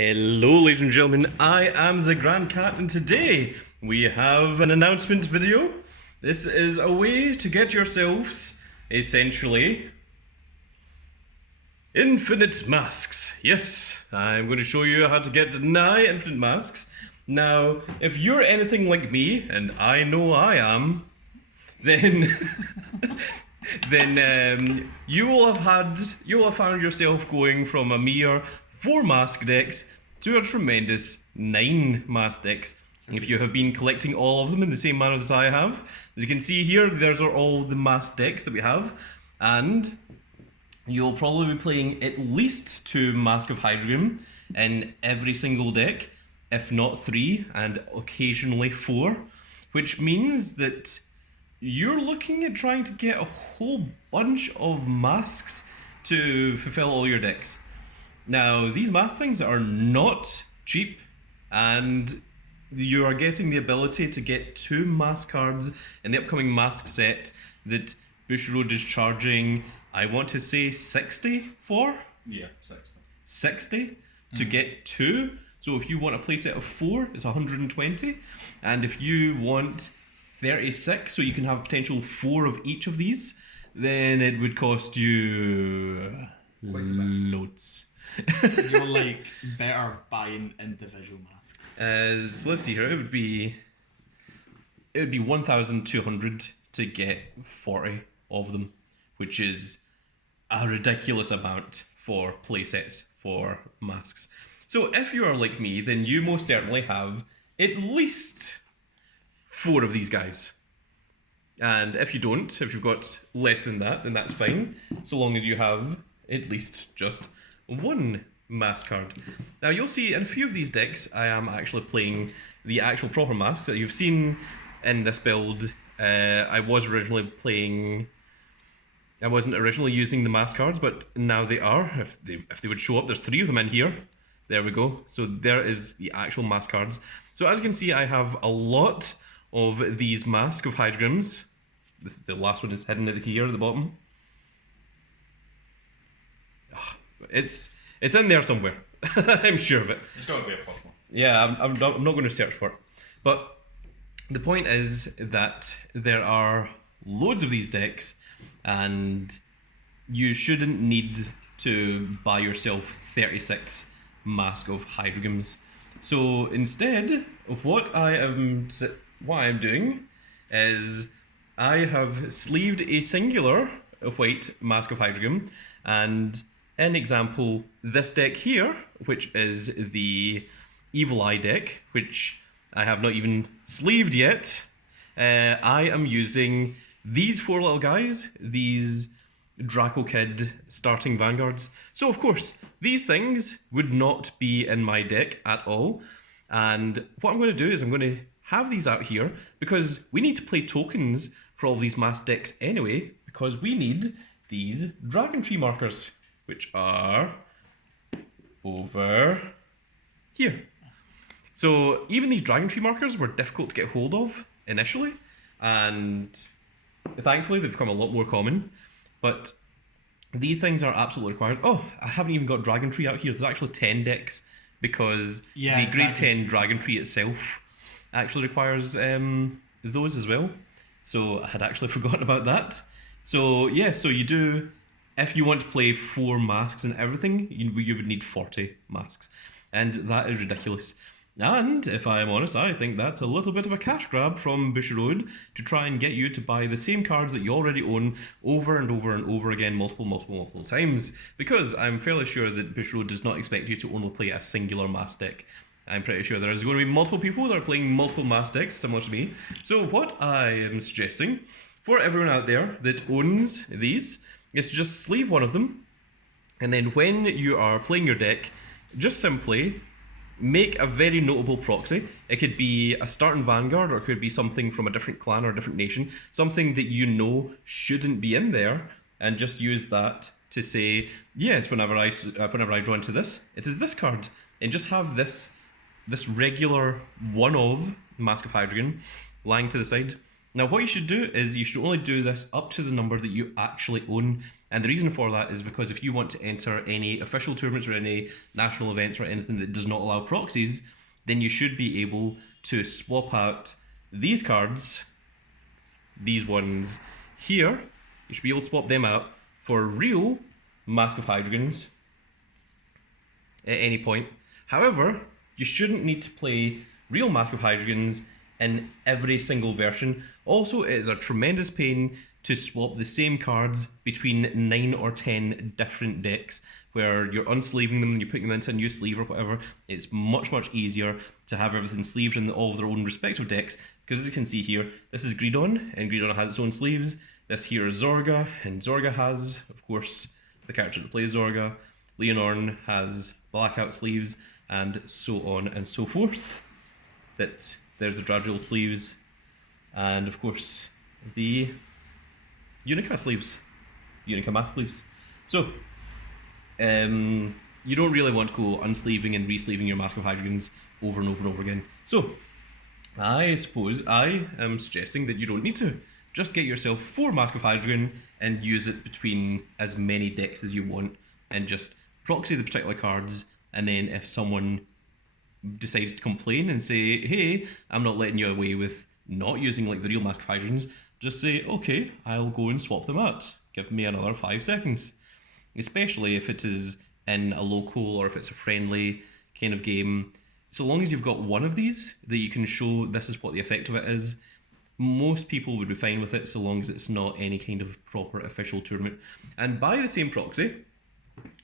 Hello ladies and gentlemen, I am the Grand Cat and today we have an announcement video. This is a way to get yourselves, essentially, infinite masks. Yes, I'm going to show you how to get nigh infinite masks. Now, if you're anything like me, and I know I am, then you will have found yourself going from a mere 4 mask decks to a tremendous 9 mask decks. If you have been collecting all of them in the same manner that I have, as you can see here, those are all the mask decks that we have, and you'll probably be playing at least 2 Masque of Hydragrum in every single deck, if not 3, and occasionally 4, which means that you're looking at trying to get a whole bunch of masks to fulfill all your decks. Now, these mask things are not cheap, and you are getting the ability to get 2 mask cards in the upcoming mask set that Bushiroad is charging, I want to say 60 for? Yeah, 60. 60 to get 2. So if you want a playset of 4, it's 120. And if you want 36, so you can have potential 4 of each of these, then it would cost you loads. You're like better buying individual masks. So let's see here. It would be 1,200 to get 40 of them, which is a ridiculous amount for playsets for masks. So if you are like me, then you most certainly have at least 4 of these guys. And if you don't, if you've got less than that, then that's fine, so long as you have at least just 1 mask card. Now you'll see in a few of these decks I am actually playing the actual proper masks that you've seen in this build. I wasn't originally using the mask cards, but now they are. If they would show up, there's 3 of them in here. There we go. So there is the actual mask cards. So as you can see, I have a lot of these Masque of Hydragrums. The last one is hidden here at the bottom. It's in there somewhere. I'm sure of it. It's got to be a problem. Yeah, I'm not going to search for it. But the point is that there are loads of these decks, and you shouldn't need to buy yourself 36 Masque of Hydragrums. So instead, what I am doing is I have sleeved a singular white Masque of Hydragrum, and in example, this deck here, which is the Evil Eye deck, which I have not even sleeved yet, I am using these 4 little guys, these Draco Kid starting Vanguards. So of course, these things would not be in my deck at all, and what I'm going to do is I'm going to have these out here, because we need to play tokens for all these mass decks anyway, because we need these Dragon Tree markers, which are over here. So even these Dragon Tree markers were difficult to get hold of initially, and thankfully they've become a lot more common, but these things are absolutely required. Oh, I haven't even got Dragon Tree out here. There's actually 10 decks, because the grade 10 Dragon Tree itself actually requires those as well. So I had actually forgotten about that. So yeah, so you do, if you want to play 4 masks and everything, you would need 40 masks. And that is ridiculous. And if I'm honest, I think that's a little bit of a cash grab from Bushiroad to try and get you to buy the same cards that you already own over and over and over again multiple times. Because I'm fairly sure that Bushiroad does not expect you to only play a singular mask deck. I'm pretty sure there is going to be multiple people that are playing multiple mask decks, similar to me. So what I am suggesting for everyone out there that owns these is to just sleeve one of them, and then when you are playing your deck, just simply make a very notable proxy. It could be a starting Vanguard, or it could be something from a different clan or a different nation, something that you know shouldn't be in there, and just use that to say, yes, whenever I draw into this, it is this card, and just have this regular one of Masque of Hydragrum lying to the side. Now what you should do is you should only do this up to the number that you actually own. And the reason for that is because if you want to enter any official tournaments or any national events or anything that does not allow proxies, then you should be able to swap out these cards, these ones here. You should be able to swap them out for real Masque of Hydragrums at any point. However, you shouldn't need to play real Masque of Hydragrums in every single version. Also, it is a tremendous pain to swap the same cards between 9 or 10 different decks, where you're unsleeving them and you're putting them into a new sleeve or whatever. It's much, much easier to have everything sleeved in all of their own respective decks, because as you can see here, this is Greedon, and Greedon has its own sleeves. This here is Zorga, and Zorga has, of course, the character that plays Zorga. Leonorn has blackout sleeves, and so on and so forth. There's the Dradriel sleeves, and of course, the Unica sleeves, Unica Masque sleeves. So, you don't really want to go unsleeving and resleeving your Masque of Hydragrums over and over and over again. So, I suppose I am suggesting that you don't need to. Just get yourself 4 Masque of Hydragram and use it between as many decks as you want, and just proxy the particular cards, and then if someone decides to complain and say, hey, I'm not letting you away with not using like the real Masque of Hydragrams, just say, okay, I'll go and swap them out. Give me another 5 seconds. Especially if it is in a local or if it's a friendly kind of game. So long as you've got one of these that you can show this is what the effect of it is, most people would be fine with it, so long as it's not any kind of proper official tournament. And by the same proxy,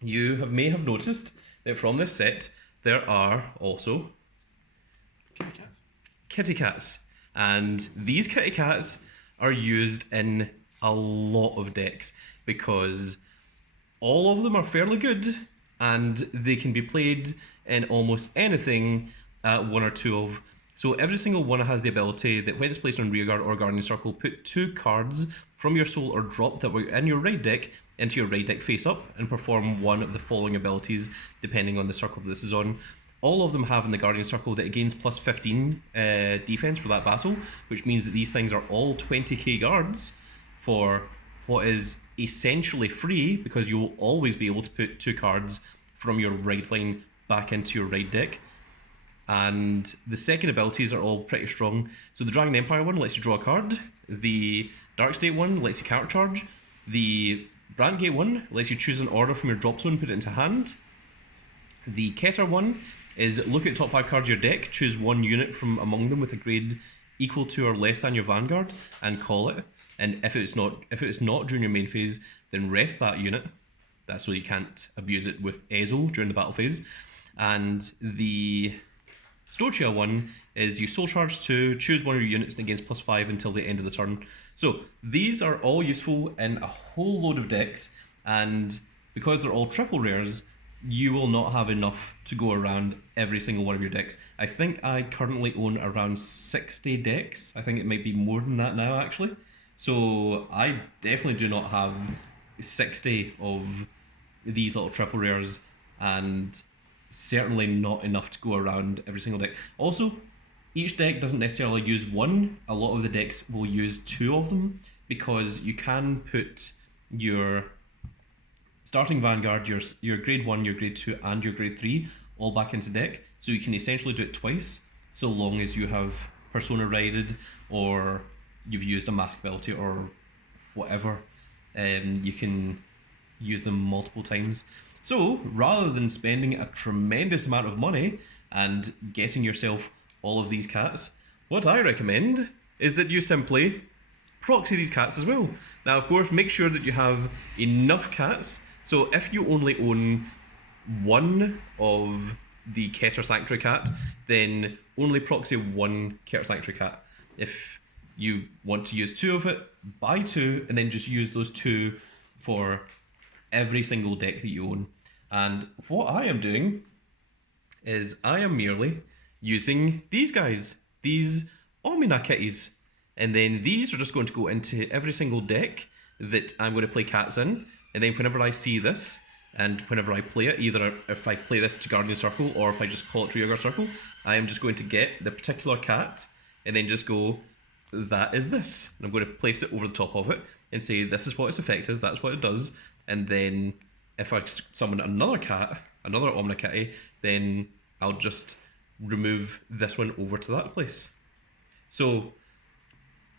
you may have noticed that from this set, there are also kitty cats. And these kitty cats are used in a lot of decks because all of them are fairly good and they can be played in almost anything one or two of. So every single one has the ability that when it's placed on Rearguard or Guardian Circle, put 2 cards from your soul or drop that were in your right deck into your right deck face up and perform one of the following abilities depending on the circle that this is on. All of them have in the Guardian Circle that it gains plus 15 defense for that battle, which means that these things are all 20k guards for what is essentially free, because you will always be able to put 2 cards from your right line back into your right deck. And the second abilities are all pretty strong. So the Dragon Empire one lets you draw a card. The Dark State one lets you counter charge. The Brandgate one lets you choose an order from your drop zone, put it into hand. The Keter one is look at the top 5 cards of your deck, choose 1 unit from among them with a grade equal to or less than your Vanguard, and call it. And if it's not during your main phase, then rest that unit. That's so you can't abuse it with Ezo during the battle phase. And the Stochia one is you soul charge 2, choose 1 of your units and it gains plus 5 until the end of the turn. So these are all useful in a whole load of decks, and because they're all triple rares, you will not have enough to go around every single one of your decks. I think I currently own around 60 decks. I think it might be more than that now, actually. So I definitely do not have 60 of these little triple rares, and certainly not enough to go around every single deck. Also, each deck doesn't necessarily use 1. A lot of the decks will use 2 of them, because you can put your starting Vanguard, your grade 1, your grade 2, and your grade 3 all back into deck. So you can essentially do it twice, so long as you have Persona Raided, or you've used a Masque ability, or whatever. You can use them multiple times. So, rather than spending a tremendous amount of money and getting yourself all of these cats, what I recommend is that you simply proxy these cats as well. Now, of course, make sure that you have enough cats. So if you only own 1 of the Keter Sanctuary cat, then only proxy 1 Keter Sanctuary cat. If you want to use 2 of it, buy 2, and then just use those 2 for every single deck that you own. And what I am doing is I am merely using these guys, these Omina kitties. And then these are just going to go into every single deck that I'm going to play cats in. And then whenever I see this, and whenever I play it, either if I play this to Guardian Circle or if I just call it to Rearguard Circle, I am just going to get the particular cat and then just go, that is this. And I'm going to place it over the top of it and say, this is what its effect is, that's what it does. and then if I summon another cat, another Omni Kitty, then I'll just remove this one over to that place. So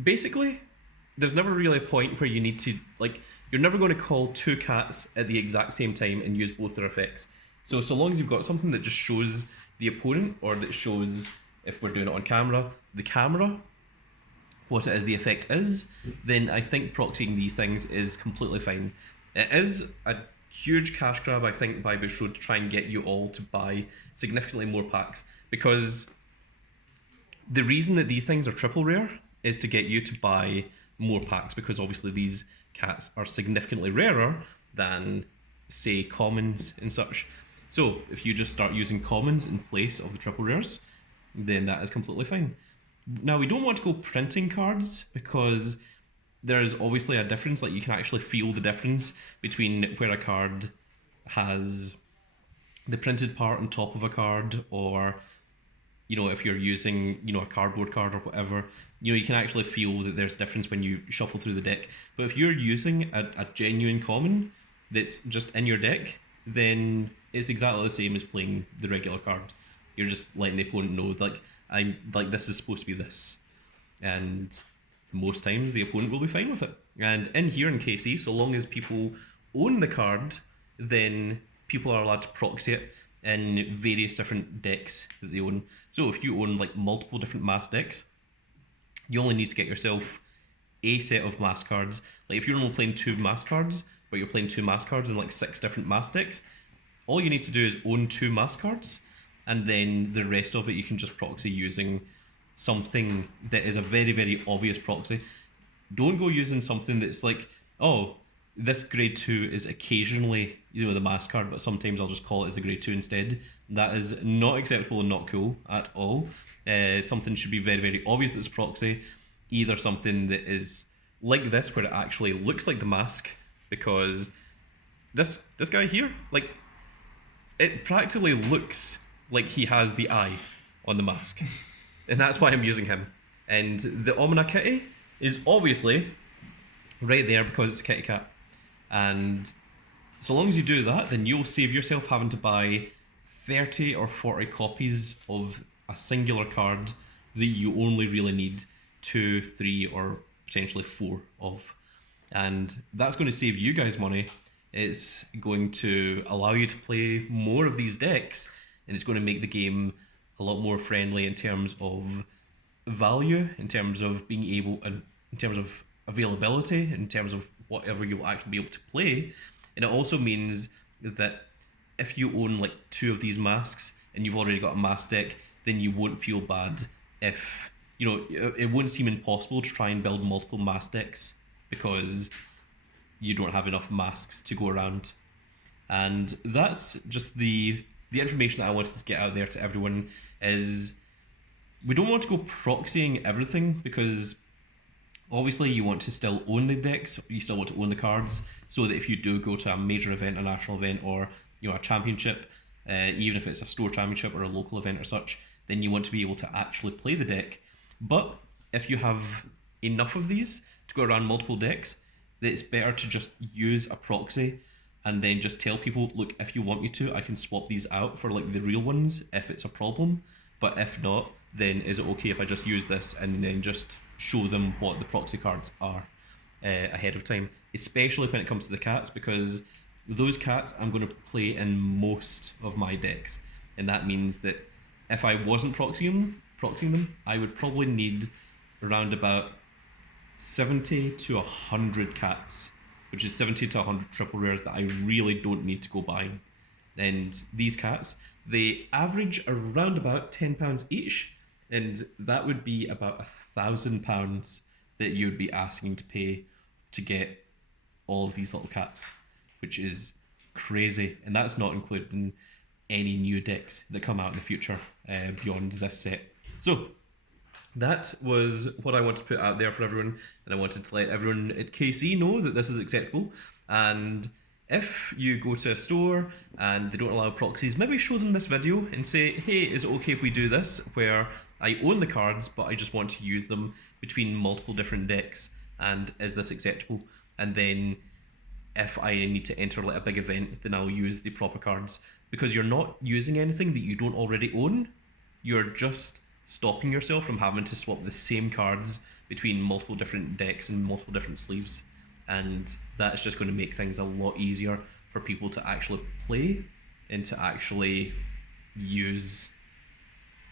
basically, there's never really a point where you need to, like, you're never going to call two cats at the exact same time and use both their effects. So long as you've got something that just shows the opponent, or that shows, if we're doing it on camera, the camera, what it is the effect is, then I think proxying these things is completely fine. It is a huge cash grab, I think, by Bushrod to try and get you all to buy significantly more packs, because the reason that these things are triple rare is to get you to buy more packs, because obviously these cats are significantly rarer than, say, commons and such. So if you just start using commons in place of the triple rares, then that is completely fine. Now, we don't want to go printing cards, because there's obviously a difference. Like, you can actually feel the difference between where a card has the printed part on top of a card, or, you know, if you're using, you know, a cardboard card or whatever, you know, you can actually feel that there's a difference when you shuffle through the deck. But if you're using a genuine common that's just in your deck, then it's exactly the same as playing the regular card. You're just letting the opponent know, like, this is supposed to be this. And most times the opponent will be fine with it. And in here in KC, so long as people own the card, then people are allowed to proxy it in various different decks that they own. So if you own, like, multiple different Masque decks, you only need to get yourself a set of Masque cards. Like, if you're only playing 2 Masque cards, but you're playing 2 Masque cards in like 6 different Masque decks, all you need to do is own 2 Masque cards, and then the rest of it you can just proxy using something that is a very, very obvious proxy. Don't go using something that's like, oh, this grade 2 is occasionally, you know, the Masque card, but sometimes I'll just call it as the grade 2 instead. That is not acceptable and not cool at all. Something should be very, very obvious that it's proxy. Either something that is like this, where it actually looks like the Masque, because this guy here, like, it practically looks like he has the eye on the Masque, and that's why I'm using him. And the Omni Kitty is obviously right there because it's a kitty cat, and so long as you do that, then you'll save yourself having to buy 30 or 40 copies of a singular card that you only really need 2, 3, or potentially 4 of. And that's going to save you guys money. It's going to allow you to play more of these decks, and it's going to make the game a lot more friendly in terms of value, in terms of being able, in terms of availability, in terms of whatever you'll actually be able to play. And it also means that if you own like 2 of these masks and you've already got a Masque deck, then you won't feel bad if, you know, it won't seem impossible to try and build multiple Masque decks because you don't have enough masks to go around. And that's just the information that I wanted to get out there to everyone. Is we don't want to go proxying everything, because obviously you want to still own the decks, you still want to own the cards, so that if you do go to a major event, a national event, or, you know, a championship, even if it's a store championship or a local event or such, then you want to be able to actually play the deck. But if you have enough of these to go around multiple decks, that it's better to just use a proxy and then just tell people, look, if you want me to, I can swap these out for like the real ones if it's a problem. But if not, then is it okay if I just use this and then just show them what the proxy cards are ahead of time? Especially when it comes to the cats, because those cats I'm going to play in most of my decks. And that means that if I wasn't proxying them, I would probably need around about 70 to 100 cats, which is 70 to 100 triple rares that I really don't need to go buying. And these cats, they average around about £10 each, and that would be about £1,000 that you would be asking to pay to get all of these little cats, which is crazy. And that's not including any new decks that come out in the future beyond this set. So that was what I wanted to put out there for everyone, and I wanted to let everyone at KC know that this is acceptable. And if you go to a store and they don't allow proxies, maybe show them this video and say, hey, is it okay if we do this, where I own the cards but I just want to use them between multiple different decks, and is this acceptable? And then if I need to enter like a big event, then I'll use the proper cards, because you're not using anything that you don't already own. You're just stopping yourself from having to swap the same cards between multiple different decks and multiple different sleeves, and that's just going to make things a lot easier for people to actually play and to actually use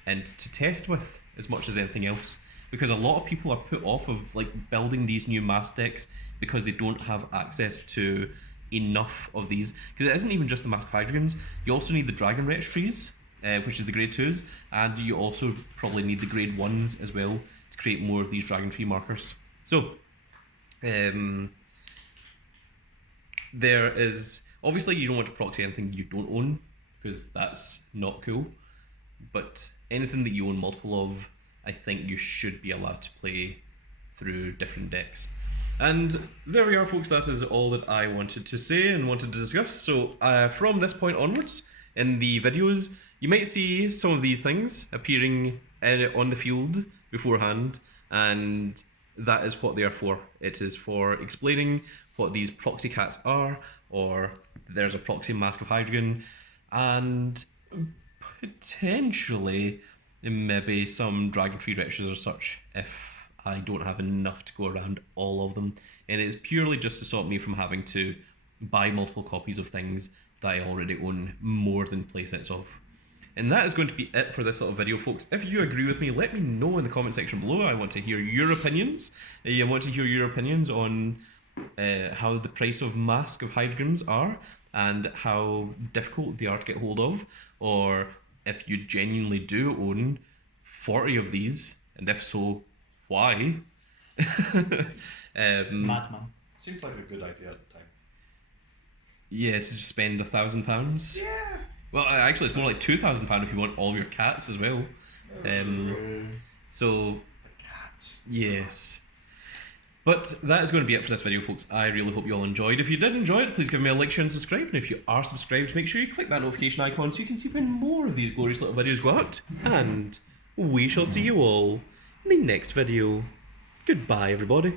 and to test with as much as anything else. Because a lot of people are put off of like building these new Masque decks because they don't have access to enough of these. Because it isn't even just the Masque of Hydragrums, you also need the Dragon Registries, which is the grade 2s, and you also probably need the grade 1s as well to create more of these Dragon Tree markers. So, there is, obviously you don't want to proxy anything you don't own, because that's not cool, but anything that you own multiple of, I think you should be allowed to play through different decks. And there we are, folks, that is all that I wanted to say and wanted to discuss. So from this point onwards, in the videos, you might see some of these things appearing on the field beforehand, and that is what they are for. It is for explaining what these proxy cats are, or there's a proxy Masque of Hydragon, and potentially maybe some Dragon Tree Registries or such if I don't have enough to go around all of them. And it's purely just to stop me from having to buy multiple copies of things that I already own more than playsets of. And that is going to be it for this little video, folks. If you agree with me, let me know in the comment section below. I want to hear your opinions. I want to hear your opinions on how the price of Masque of Hydragrums are and how difficult they are to get hold of, or if you genuinely do own 40 of these, and if so, why? Madman. Seems like a good idea at the time. Yeah, to just spend £1,000. Yeah. Well, actually, it's more like £2,000 if you want all of your cats as well. So, Cats. yes. But that is going to be it for this video, folks. I really hope you all enjoyed. If you did enjoy it, please give me a like, share, and subscribe. And if you are subscribed, make sure you click that notification icon so you can see when more of these glorious little videos go out. And we shall see you all in the next video. Goodbye, everybody.